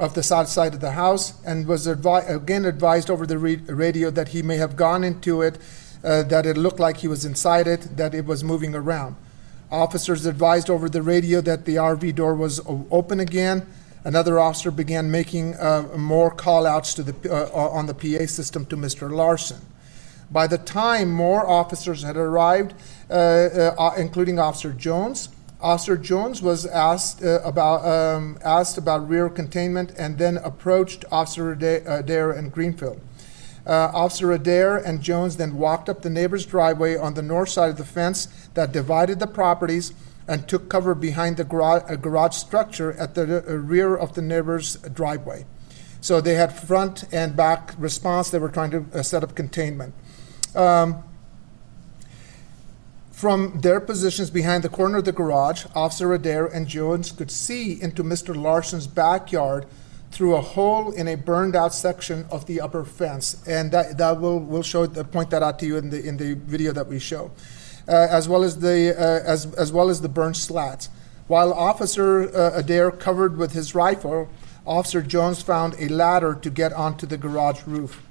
of the south side of the house, and was again advised over the radio that he may have gone into it, that it looked like he was inside it, that it was moving around. Officers advised over the radio that the RV door was open again. Another officer began making more call-outs to on the PA system to Mr. Larson. By the time more officers had arrived, including Officer Jones was asked about rear containment and then approached Officer Adair and Greenfield. Officer Adair and Jones then walked up the neighbor's driveway on the north side of the fence that divided the properties and took cover behind the garage structure at the rear of the neighbor's driveway. So they had front and back response. They were trying to set up containment. From their positions behind the corner of the garage, Officer Adair and Jones could see into Mr. Larson's backyard through a hole in a burned out section of the upper fence. And we'll point that out to you in the video that we show. As well as the burned slats. While Officer Adair covered with his rifle, Officer Jones found a ladder to get onto the garage roof.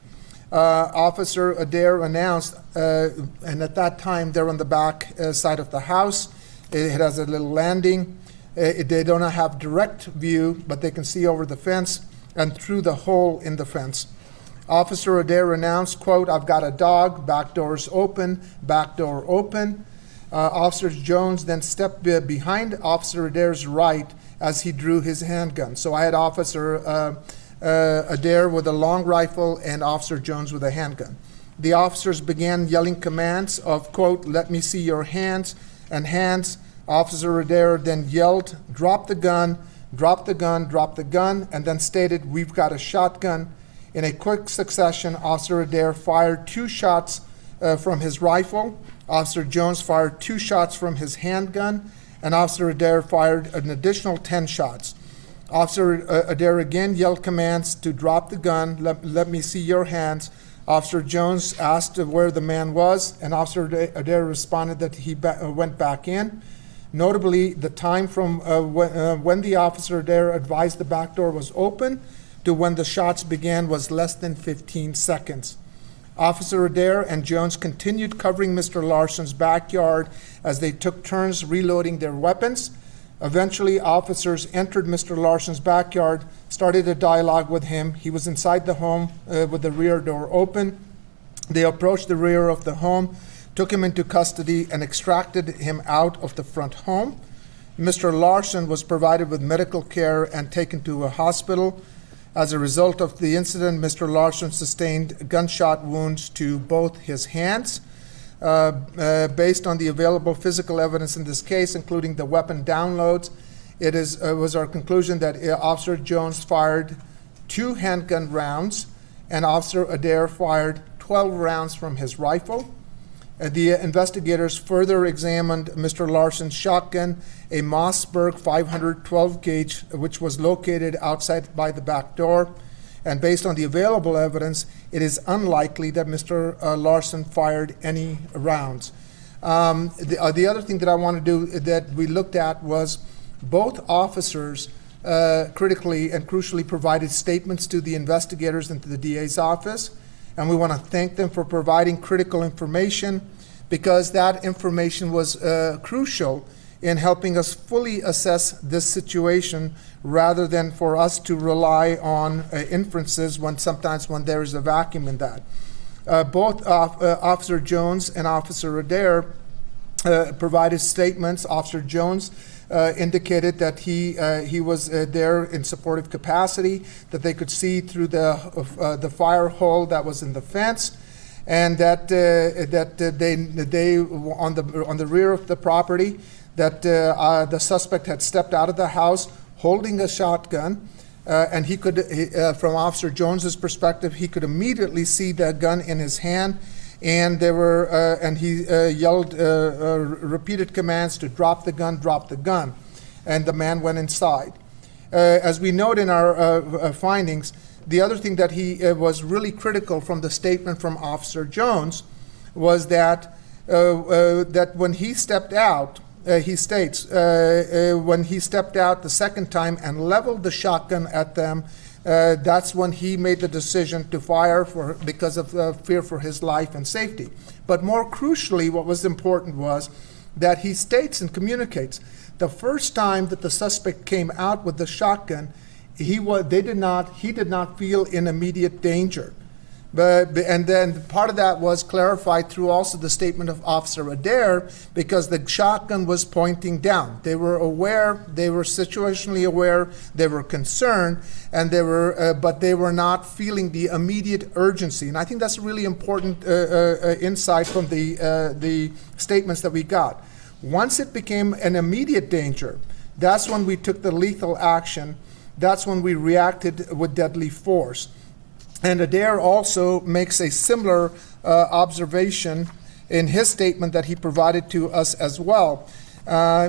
Officer Adair announced, and at that time they're on the back side of the house. It has a little landing. They don't have direct view, but they can see over the fence and through the hole in the fence. Officer Adair announced, quote, "I've got a dog, back door's open, back door open." Officer Jones then stepped behind Officer Adair's right as he drew his handgun. So I had Officer Adair with a long rifle and Officer Jones with a handgun. The officers began yelling commands of, quote, "Let me see your hands," and hands. Officer Adair then yelled, "Drop the gun, drop the gun, drop the gun," and then stated, "We've got a shotgun." In a quick succession, Officer Adair fired 2 shots from his rifle. Officer Jones fired 2 shots from his handgun, and Officer Adair fired an additional 10 shots. Officer Adair again yelled commands to drop the gun, let me see your hands. Officer Jones asked where the man was, and Officer Adair responded that he went back in. Notably, the time from when the Officer Adair advised the back door was open to when the shots began was less than 15 seconds. Officer Adair and Jones continued covering Mr. Larson's backyard as they took turns reloading their weapons. Eventually, officers entered Mr. Larson's backyard, started a dialogue with him. He was inside the home with the rear door open. They approached the rear of the home, took him into custody, and extracted him out of the front home. Mr. Larson was provided with medical care and taken to a hospital. As a result of the incident, Mr. Larson sustained gunshot wounds to both his hands. Based on the available physical evidence in this case, including the weapon downloads, it was our conclusion that Officer Jones fired 2 handgun rounds and Officer Adair fired 12 rounds from his rifle. The investigators further examined Mr. Larson's shotgun, a Mossberg 512 gauge, which was located outside by the back door. And based on the available evidence, it is unlikely that Mr. Larson fired any rounds. The other thing that I want to do that we looked at was both officers critically and crucially provided statements to the investigators and to the DA's office. And we want to thank them for providing critical information, because that information was crucial in helping us fully assess this situation, rather than for us to rely on inferences sometimes when there is a vacuum in that. Both Officer Jones and Officer Adair provided statements. Officer Jones indicated that he was there in supportive capacity, that they could see through the fire hole that was in the fence, and that they on the rear of the property, that the suspect had stepped out of the house holding a shotgun, and he could, from Officer Jones's perspective, he could immediately see the gun in his hand, and he yelled repeated commands to drop the gun, and the man went inside. As we note in our findings, the other thing that was really critical from the statement from Officer Jones was that when he stepped out, he states, when he stepped out the second time and leveled the shotgun at them, that's when he made the decision to fire because of fear for his life and safety. But more crucially, what was important was that he states and communicates the first time that the suspect came out with the shotgun, he did not feel in immediate danger. And then part of that was clarified through also the statement of Officer Adair, because the shotgun was pointing down. They were aware, they were situationally aware, they were concerned, and but they were not feeling the immediate urgency. And I think that's a really important insight from the statements that we got. Once it became an immediate danger, that's when we took the lethal action. That's when we reacted with deadly force. And Adair also makes a similar observation in his statement that he provided to us as well.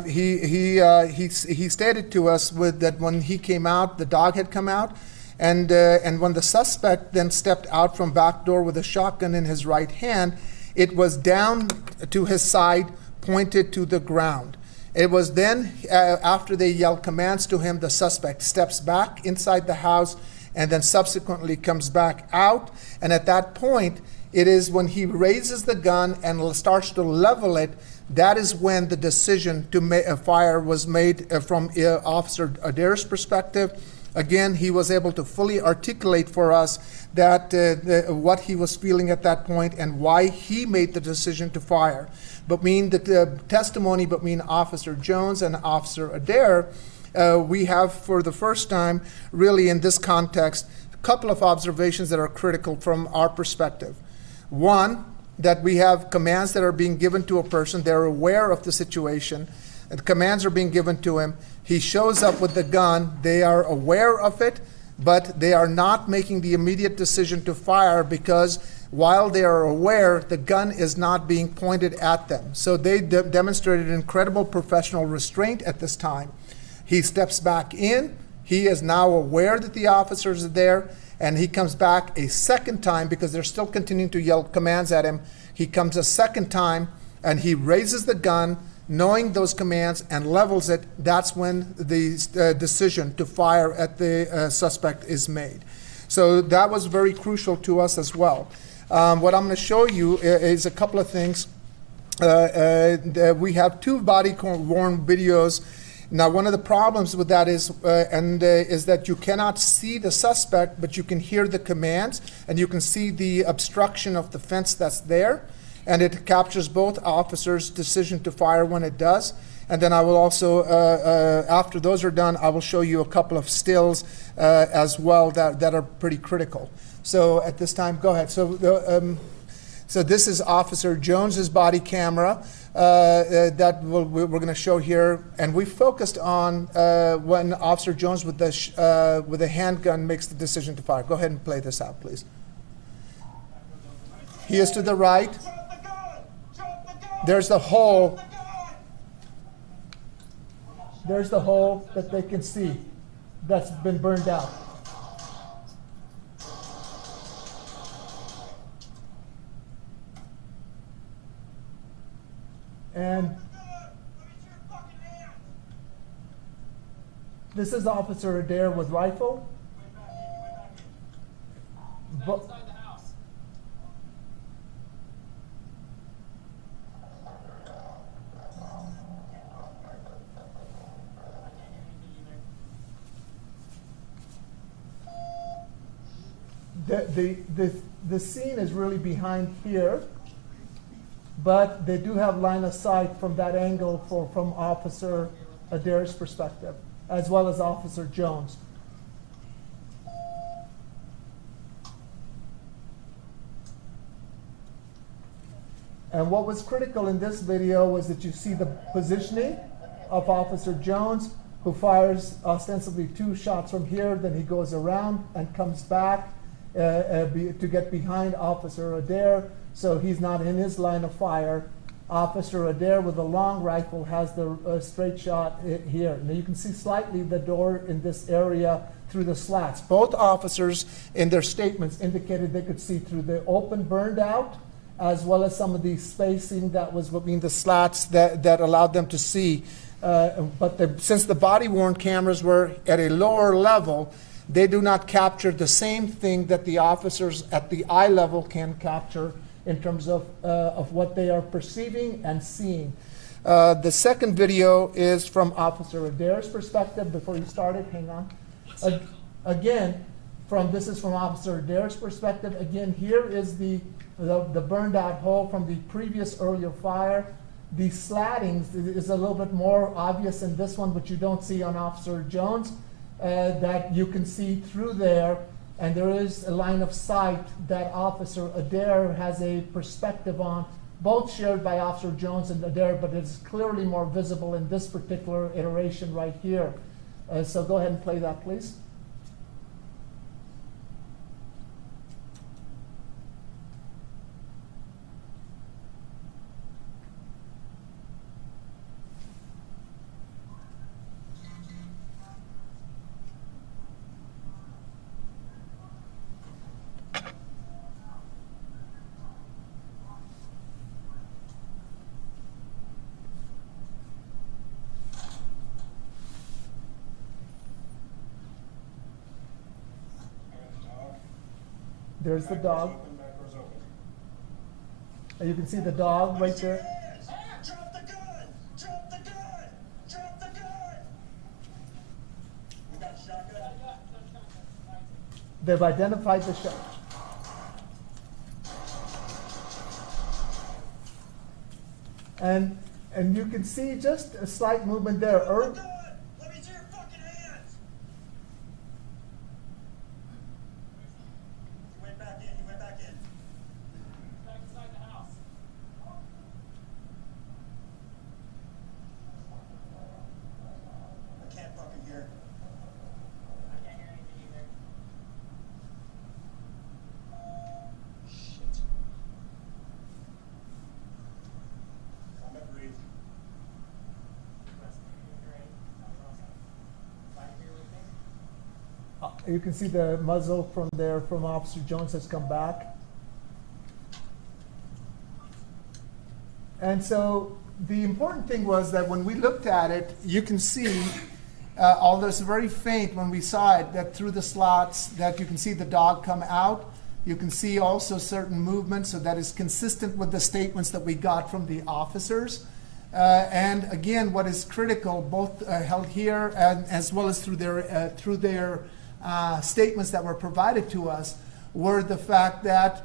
He stated to us that when he came out, the dog had come out, and when the suspect then stepped out from back door with a shotgun in his right hand, it was down to his side, pointed to the ground. It was then, after they yelled commands to him, the suspect steps back inside the house and then subsequently comes back out. And at that point, it is when he raises the gun and starts to level it, that is when the decision to fire was made from Officer Adair's perspective. Again, he was able to fully articulate for us that what he was feeling at that point and why he made the decision to fire. But the testimony between Officer Jones and Officer Adair, we have for the first time, really in this context, a couple of observations that are critical from our perspective. One, that we have commands that are being given to a person. They're aware of the situation. And the commands are being given to him. He shows up with the gun. They are aware of it, but they are not making the immediate decision to fire because while they are aware, the gun is not being pointed at them. So they demonstrated incredible professional restraint at this time. He steps back in. He is now aware that the officers are there, and he comes back a second time because they're still continuing to yell commands at him. He comes a second time, and he raises the gun, knowing those commands, and levels it. That's when the decision to fire at the suspect is made. So that was very crucial to us as well. What I'm going to show you is a couple of things. We have two body-worn videos. Now, one of the problems with that is that you cannot see the suspect, but you can hear the commands, and you can see the obstruction of the fence that's there, and it captures both officers' decision to fire when it does. And then I will also, after those are done, I will show you a couple of stills as well that are pretty critical. So at this time, go ahead. So this is Officer Jones's body camera that we're going to show here, and we focused on when Officer Jones with a handgun makes the decision to fire. Go ahead and play this out, please. He is to the right. There's the hole. There's the hole that they can see that's been burned out. And this is Officer Adair with rifle. But the scene is really behind here. But they do have line of sight from that angle from Officer Adair's perspective, as well as Officer Jones. And what was critical in this video was that you see the positioning of Officer Jones, who fires ostensibly 2 shots from here, then he goes around and comes back to get behind Officer Adair. So he's not in his line of fire. Officer Adair with a long rifle has the straight shot here. Now you can see slightly the door in this area through the slats. Both officers in their statements indicated they could see through the open burned out as well as some of the spacing that was between the slats that allowed them to see. Since the body-worn cameras were at a lower level, they do not capture the same thing that the officers at the eye level can capture in terms of what they are perceiving and seeing. The second video is from Officer Adair's perspective. Before you started, hang on. Again, this is from Officer Adair's perspective. Again, here is the burned out hole from the previous earlier fire. The slatting is a little bit more obvious in this one, but you don't see on Officer Jones, that you can see through there, and there is a line of sight that Officer Adair has a perspective on, both shared by Officer Jones and Adair, but it's clearly more visible in this particular iteration right here. So go ahead and play that, please. There's the dog. And you can see the dog right there. Drop the gun! Drop the gun! Drop the gun! We got a shotgun. They've identified the shot. And you can see just a slight movement there. Let me see your fucking hands! You went back in, you went back in. Back inside the house. I can't fucking hear. I can't hear anything either. Shit. I'm gonna breathe. You can see the muzzle from there from Officer Jones has come back. And so the important thing was that when we looked at it, you can see, although it's very faint when we saw it, that through the slots that you can see the dog come out. You can see also certain movements, so that is consistent with the statements that we got from the officers. And again, what is critical, both held here and as well as through their statements that were provided to us, were the fact that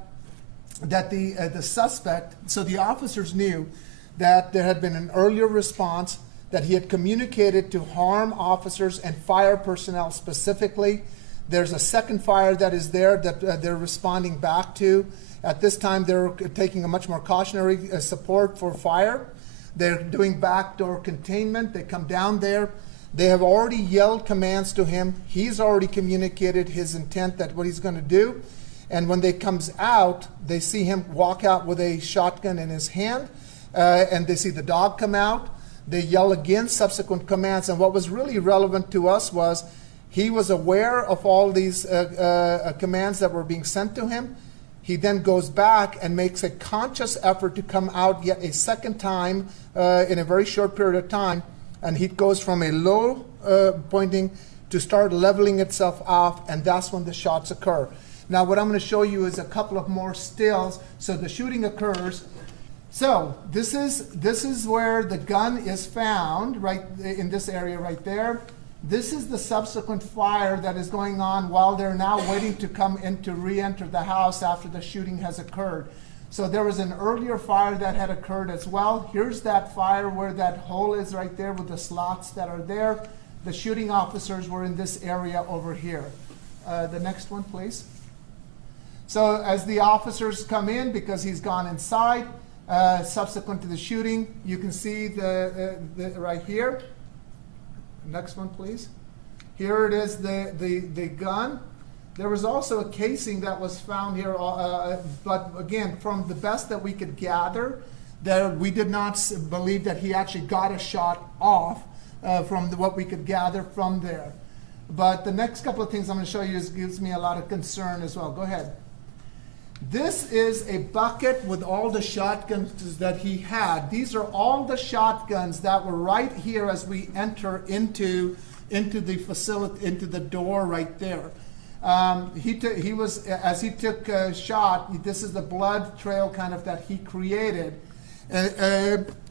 the suspect, so the officers knew that there had been an earlier response, that he had communicated to harm officers and fire personnel specifically. There's a second fire that is there that they're responding back to. At this time, they're taking a much more cautionary support for fire. They're doing backdoor containment. They come down there. They have already yelled commands to him. He's already communicated his intent that what he's going to do. And when they comes out, they see him walk out with a shotgun in his hand, and they see the dog come out. They yell again subsequent commands. And what was really relevant to us was he was aware of all these commands that were being sent to him. He then goes back and makes a conscious effort to come out yet a second time in a very short period of time. And he goes from a low pointing to start leveling itself off, and that's when the shots occur. Now what I'm going to show you is a couple of more stills. So the shooting occurs. So this is where the gun is found, right in this area right there. This is the subsequent fire that is going on while they're now waiting to come in to re-enter the house after the shooting has occurred. So there was an earlier fire that had occurred as well. Here's that fire where that hole is right there with the slots that are there. The shooting officers were in this area over here. The next one, please. So as the officers come in, because he's gone inside, subsequent to the shooting, you can see the right here. Next one, please. Here it is, the gun. There was also a casing that was found here, but again, from the best that we could gather, that we did not believe that he actually got a shot off from what we could gather from there. But the next couple of things I'm going to show you gives me a lot of concern as well. Go ahead. This is a bucket with all the shotguns that he had. These are all the shotguns that were right here as we enter into the facility, into the door right there. He was as he took a shot. This is the blood trail kind of that he created.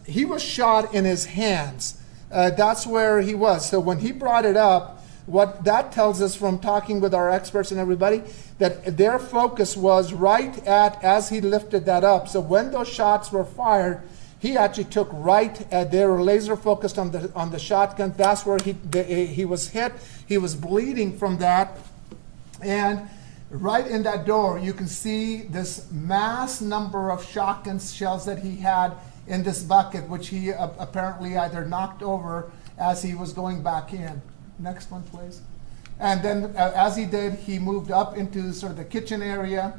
He was shot in his hands. That's where he was. So when he brought it up, what that tells us from talking with our experts and everybody, that their focus was right at as he lifted that up. So when those shots were fired, he actually took right at, they were laser focused on the shotgun. That's where he was hit. He was bleeding from that. And right in that door, you can see this mass number of shotgun shells that he had in this bucket, which he apparently either knocked over as he was going back in. Next one, please. And then as he did, he moved up into sort of the kitchen area.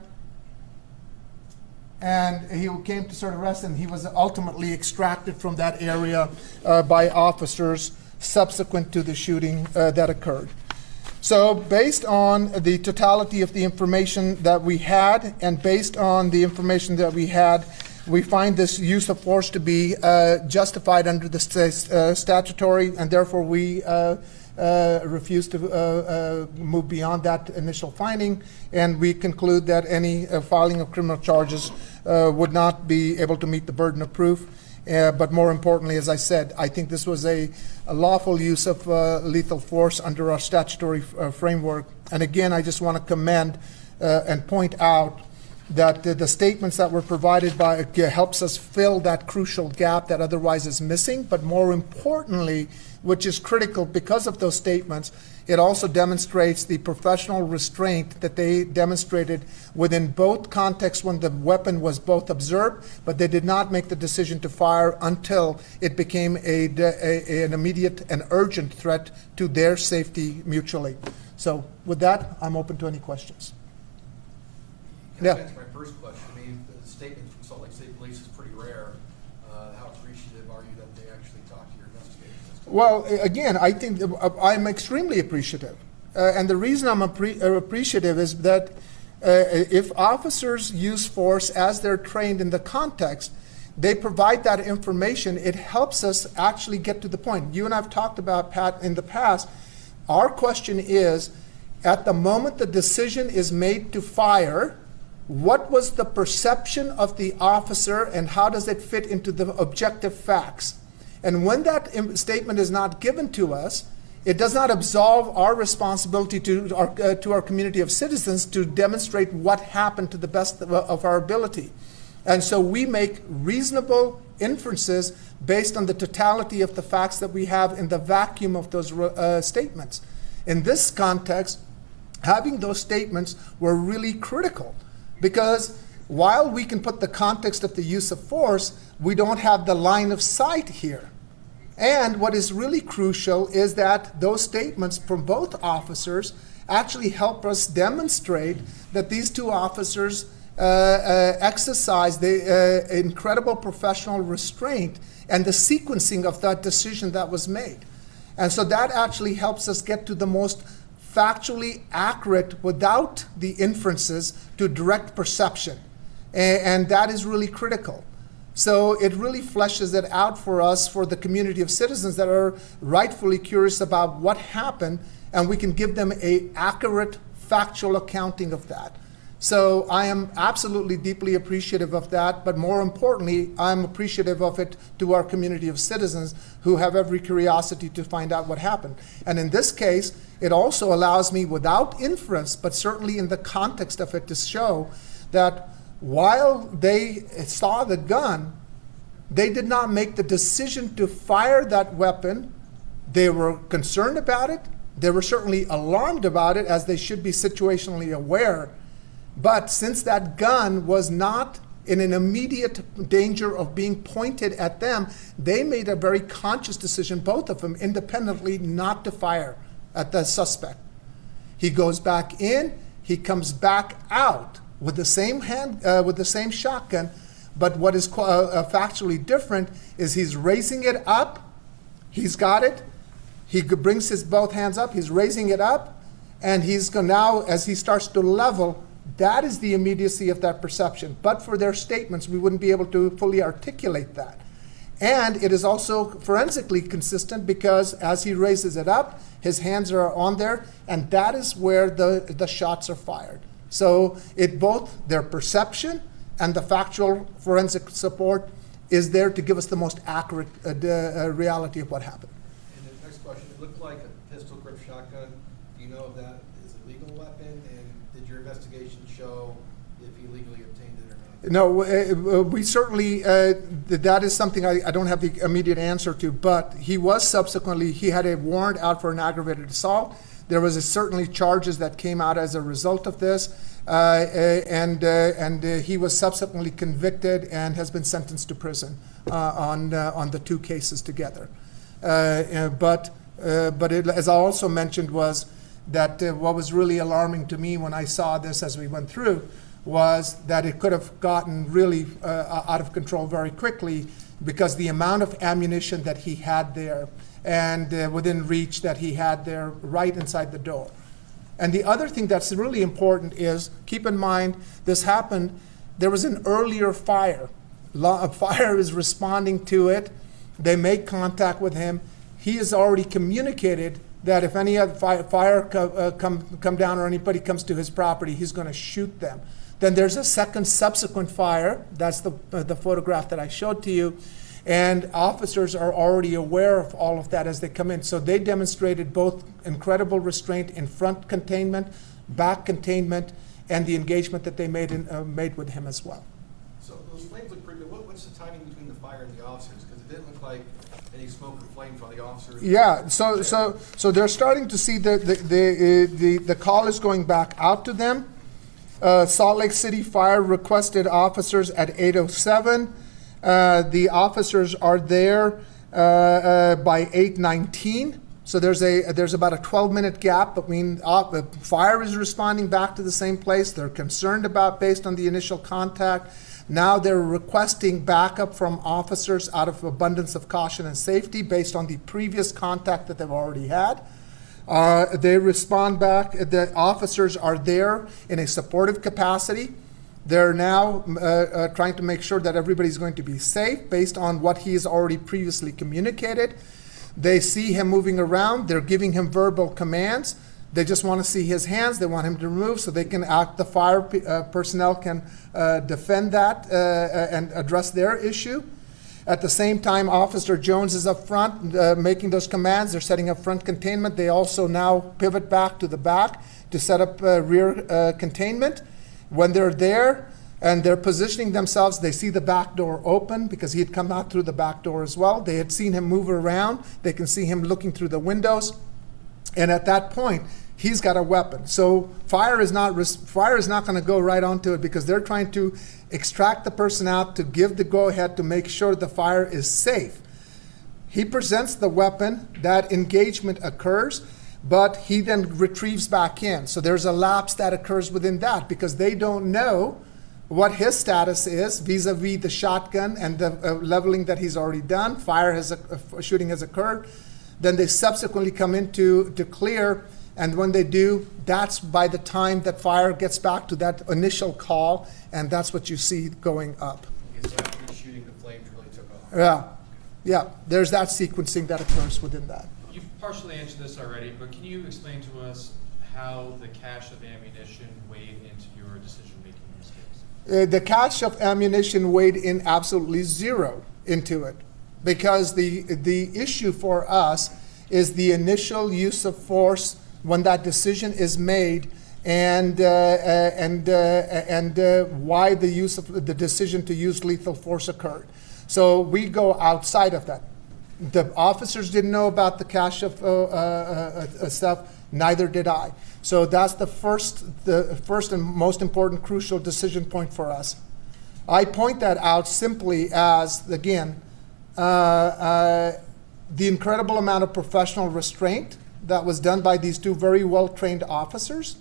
And he came to sort of rest, and he was ultimately extracted from that area by officers subsequent to the shooting that occurred. So based on the totality of the information that we had, and based on the information that we had, we find this use of force to be justified under the statutory, and therefore we refuse to move beyond that initial finding, and we conclude that any filing of criminal charges would not be able to meet the burden of proof. But more importantly, as I said, I think this was a lawful use of lethal force under our statutory framework. And again, I just want to commend and point out that the statements that were provided by helps us fill that crucial gap that otherwise is missing. But more importantly, which is critical because of those statements, it also demonstrates the professional restraint that they demonstrated within both contexts when the weapon was both observed, but they did not make the decision to fire until it became an immediate and urgent threat to their safety mutually. So with that, I'm open to any questions. Can I answer my first question? I mean, the statement from Salt Lake State Police is pretty rare. How appreciative are you that they actually talked to your investigators? Well, again, I think I'm extremely appreciative. And the reason I'm appreciative is that if officers use force as they're trained in the context, they provide that information. It helps us actually get to the point. You and I have talked about, Pat, in the past. Our question is, at the moment the decision is made to fire, what was the perception of the officer and how does it fit into the objective facts? And when that statement is not given to us, it does not absolve our responsibility to our community of citizens to demonstrate what happened to the best of our ability. And so we make reasonable inferences based on the totality of the facts that we have in the vacuum of those statements. In this context, having those statements were really critical, because while we can put the context of the use of force, we don't have the line of sight here. And what is really crucial is that those statements from both officers actually help us demonstrate that these two officers exercised the incredible professional restraint and the sequencing of that decision that was made. And so that actually helps us get to the most factually accurate, without the inferences, to direct perception. And that is really critical. So it really fleshes it out for us, for the community of citizens that are rightfully curious about what happened, and we can give them an accurate, factual accounting of that. So I am absolutely deeply appreciative of that, but more importantly, I'm appreciative of it to our community of citizens who have every curiosity to find out what happened. And in this case, it also allows me, without inference, but certainly in the context of it, to show that while they saw the gun, they did not make the decision to fire that weapon. They were concerned about it. They were certainly alarmed about it, as they should be situationally aware. But since that gun was not in an immediate danger of being pointed at them, they made a very conscious decision, both of them independently, not to fire at the suspect. He goes back in, he comes back out with the same shotgun, but what is factually different is he's raising it up, he's got it, he brings his both hands up, he's raising it up, and he's now, as he starts to level, That is the immediacy of that perception. But for their statements, we wouldn't be able to fully articulate that. And it is also forensically consistent because as he raises it up, his hands are on there, and that is where the shots are fired. So it both their perception and the factual forensic support is there to give us the most accurate reality of what happened. And the next question, it looked like a pistol grip shotgun. Do you know if that is a legal weapon? And did your investigation show if he legally obtained it or not? No, we certainly, that is something I don't have the immediate answer to, but he was subsequently, he had a warrant out for an aggravated assault. There was certainly charges that came out as a result of this, and he was subsequently convicted and has been sentenced to prison on the two cases together. But it, as I also mentioned, was that what was really alarming to me when I saw this as we went through was that it could have gotten really out of control very quickly because the amount of ammunition that he had there and within reach that he had there right inside the door. And the other thing that's really important is, keep in mind, this happened, there was an earlier fire. A fire is responding to it. They make contact with him. He has already communicated that if any other fire come down or anybody comes to his property, he's going to shoot them. Then there's a second subsequent fire. That's the photograph that I showed to you. And officers are already aware of all of that as they come in. So they demonstrated both incredible restraint in front containment, back containment, and the engagement that they made with him as well. So those flames look pretty good. What's the timing between the fire and the officers? Because it didn't look like any smoke or flames while the officers. Yeah. So they're starting to see the call is going back out to them. Salt Lake City Fire requested officers at 8:07. The officers are there by 8:19. So there's about a 12-minute gap between the fire is responding back to the same place. They're concerned about based on the initial contact. Now they're requesting backup from officers out of abundance of caution and safety based on the previous contact that they've already had. They respond back. The officers are there in a supportive capacity. They're now trying to make sure that everybody's going to be safe based on what he has already previously communicated. They see him moving around. They're giving him verbal commands. They just want to see his hands. They want him to remove so they can act. The fire personnel can defend that and address their issue. At the same time, Officer Jones is up front making those commands. They're setting up front containment. They also now pivot back to the back to set up rear containment. When they're there and they're positioning themselves, they see the back door open because he had come out through the back door as well. They had seen him move around. They can see him looking through the windows. And at that point, he's got a weapon. So fire is not going to go right onto it because they're trying to extract the person out to give the go-ahead to make sure the fire is safe. He presents the weapon. That engagement occurs. But he then retrieves back in. So there's a lapse that occurs within that because they don't know what his status is vis-a-vis the shotgun and the leveling that he's already done. Shooting has occurred. Then they subsequently come into clear, and when they do, that's by the time that fire gets back to that initial call, and that's what you see going up. Okay, so after the shooting, the flames really took off. Yeah. There's that sequencing that occurs within that. Partially answered this already, but can you explain to us how the cache of ammunition weighed into your decision-making in this case? The cache of ammunition weighed in absolutely zero into it because the issue for us is the initial use of force when that decision is made and why the decision to use lethal force occurred. So we go outside of that. The officers didn't know about the cache of stuff, neither did I. So that's the first and most important crucial decision point for us. I point that out simply as, again, the incredible amount of professional restraint that was done by these two very well-trained officers,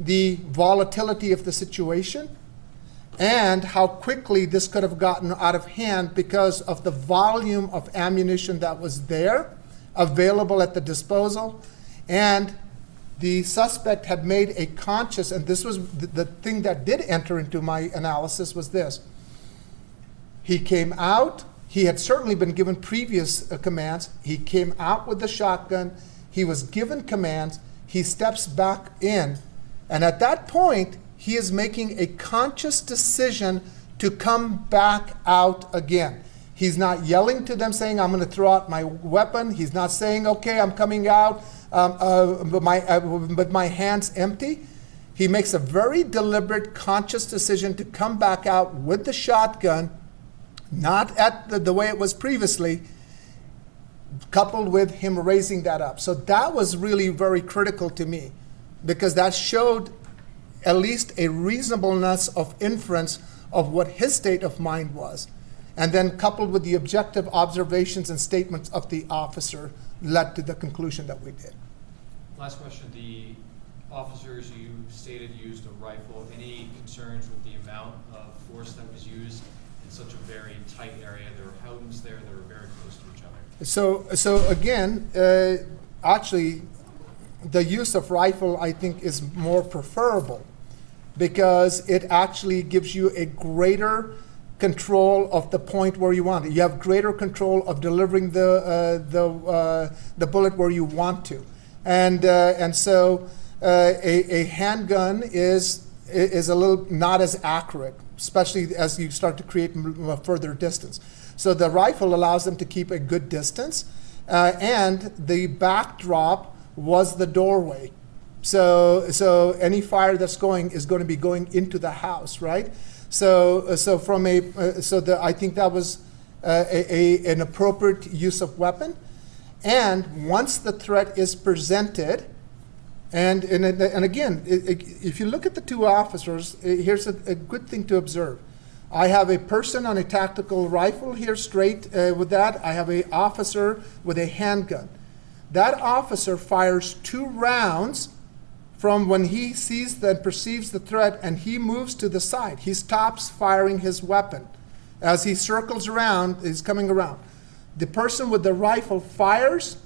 the volatility of the situation, and how quickly this could have gotten out of hand because of the volume of ammunition that was there, available at the disposal, and the suspect had made a conscious, and this was the thing that did enter into my analysis was this. He came out, he had certainly been given previous commands. He came out with the shotgun, he was given commands, he steps back in, and at that point, he is making a conscious decision to come back out again. He's not yelling to them saying, I'm going to throw out my weapon. He's not saying, okay, I'm coming out with my hands empty. He makes a very deliberate, conscious decision to come back out with the shotgun, not at the way it was previously, coupled with him raising that up. So that was really very critical to me, because that showed at least a reasonableness of inference of what his state of mind was. And then coupled with the objective observations and statements of the officer led to the conclusion that we did. Last question. The officers you stated used a rifle. Any concerns with the amount of force that was used in such a very tight area? There were houses there that were very close to each other. So again, actually, the use of rifle, I think, is more preferable, because it actually gives you a greater control of the point where you want it. You have greater control of delivering the bullet where you want to, and so a handgun is a little not as accurate, especially as you start to create further distance. So the rifle allows them to keep a good distance, and the backdrop was the doorway. So any fire that's going is going to be going into the house, right? So from I think that was an appropriate use of weapon. And once the threat is presented, and again, if you look at the two officers, here's a good thing to observe. I have a person on a tactical rifle here straight with that. I have an officer with a handgun. That officer fires 2 rounds from when he sees and perceives the threat, and he moves to the side. He stops firing his weapon. As he circles around, he's coming around. The person with the rifle fires,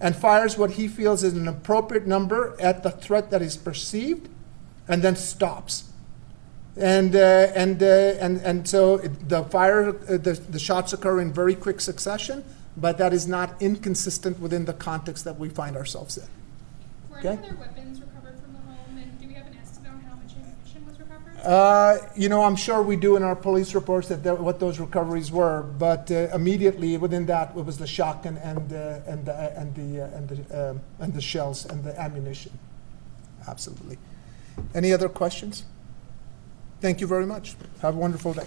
and fires what he feels is an appropriate number at the threat that is perceived, and then stops. And so the shots occur in very quick succession, but that is not inconsistent within the context that we find ourselves in. Were Okay? any other weapons recovered from the home, and do we have an estimate on how much ammunition was recovered? I'm sure we do in our police reports what those recoveries were, but immediately within that it was the shotgun and the shells and the ammunition. Absolutely. Any other questions? Thank you very much. Have a wonderful day.